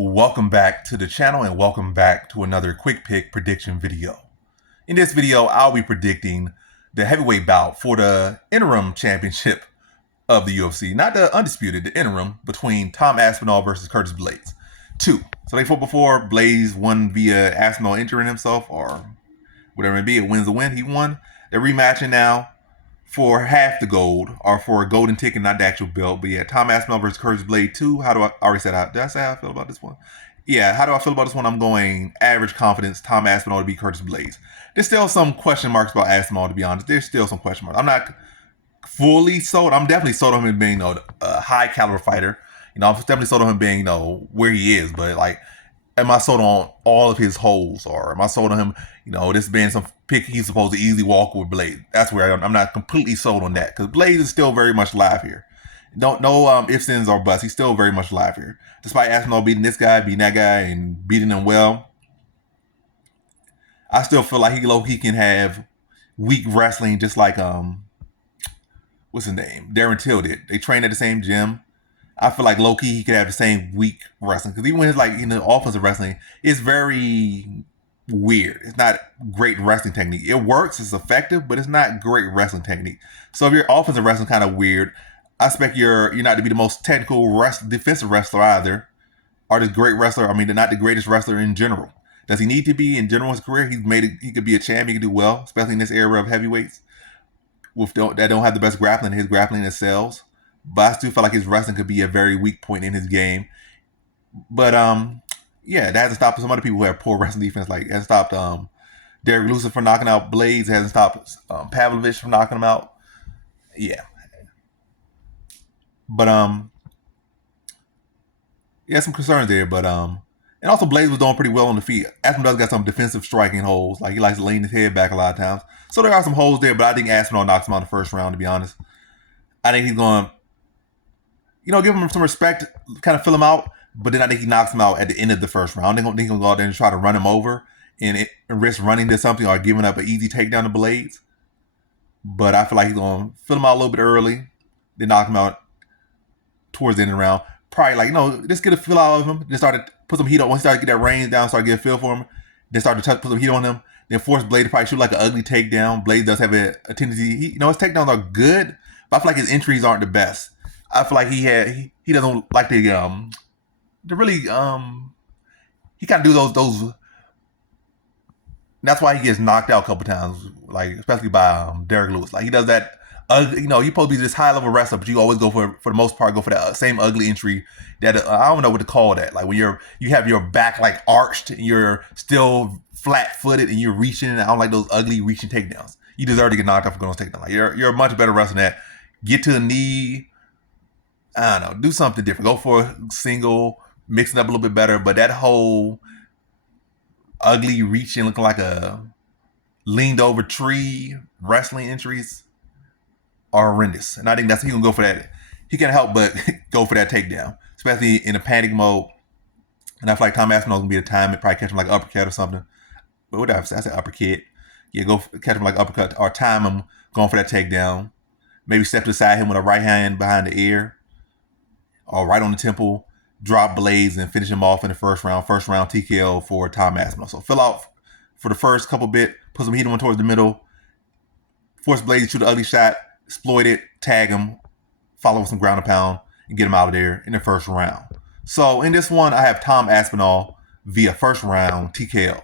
Welcome back to the channel and welcome back to another quick pick prediction video. In this video, I'll be predicting the heavyweight bout for the interim championship of the UFC, not the undisputed, the interim, between Tom Aspinall versus Curtis Blaydes. So they fought before. Blaydes won via Aspinall injuring himself, or whatever it may be. A win's a win. He won. They're rematching now for half the gold, or for a golden ticket, not the actual belt. But yeah, Tom Aspinall versus Curtis Blaydes 2. How do I already said how? Did I say how I feel about this one? Yeah, how do I feel about this one? I'm going average confidence, Tom Aspinall to beat Curtis Blaydes. There's still some question marks about Aspinall, to be honest. There's still some question marks. I'm not fully sold. I'm definitely sold on him being, a high caliber fighter. I'm definitely sold on him being, where he is. But like, am I sold on all of his holes, or am I sold on him, this being some pick he's supposed to easily walk with Blaydes? That's where I'm not completely sold on that, because Blaydes is still very much live here. No ifs, ands, or buts. He's still very much live here. Despite Aspinall beating this guy, beating that guy, and beating him well, I still feel like he can have weak wrestling, just like what's his name, Darren Till did. They trained at the same gym. I feel like low-key he could have the same weak wrestling, because even when it's like offensive wrestling, it's very weird. It's not great wrestling technique. It works, it's effective, but it's not great wrestling technique. So if your offensive wrestling kind of weird, I expect you're not to be the most technical defensive wrestler either, or the great wrestler. I mean, not the greatest wrestler in general. Does he need to be in general in his career? He's made it. He could be a champ. He could do well, especially in this era of heavyweights that don't have the best grappling. His grappling excels, but I still feel like his wrestling could be a very weak point in his game. But yeah, that hasn't stopped some other people who have poor wrestling defense. Like, it hasn't stopped Derek Lewis from knocking out Blaydes. It hasn't stopped Pavlovich from knocking him out. Yeah. But yeah, some concerns there. But and also Blaydes was doing pretty well on the feet. Aspinall does got some defensive striking holes. Like, he likes to lean his head back a lot of times. So there are some holes there, but I think Aspinall knocks him out in the first round, to be honest. I think he's going to, give him some respect, kind of fill him out. But then I think he knocks him out at the end of the first round. I think he'll go out there and try to run him over and risk running to something, or giving up an easy takedown to Blaydes. But I feel like he's going to fill him out a little bit early, then knock him out towards the end of the round. Probably like, just get a feel out of him. Then start to put some heat on. Once he started to get that range down, start to get a feel for him. Then start to put some heat on him. Then force Blaydes to probably shoot like an ugly takedown. Blaydes does have a tendency. His takedowns are good, but I feel like his entries aren't the best. I feel like he doesn't like to really he kind of do those. That's why he gets knocked out a couple times, like especially by Derek Lewis. Like, he does that. You're supposed to be this high level wrestler, but you always go for the most part, go for that same ugly entry that I don't know what to call that. Like, when you have your back like arched and you're still flat footed and you're reaching. I don't like those ugly reaching takedowns. You deserve to get knocked out for those takedowns. Like, you're a much better wrestler than that. Get to the knee. I don't know. Do something different. Go for a single. Mix it up a little bit better. But that whole ugly reaching, looking like a leaned over tree wrestling entries are horrendous. And I think he can go for that. He can't help but go for that takedown, especially in a panic mode. And I feel like Tom Aspinall's gonna be the time and probably catch him like an uppercut or something. But whatever, I said uppercut. Yeah, go catch him like uppercut, or time him going for that takedown. Maybe step to the side him with a right hand behind the ear, or right on the temple. Drop Blaydes and finish him off in the first round. First round TKO for Tom Aspinall. So fill out for the first couple bit, put some heat on towards the middle, force Blaydes to shoot an ugly shot, exploit it, tag him, follow with some ground and pound, and get him out of there in the first round. So in this one, I have Tom Aspinall via first round TKO.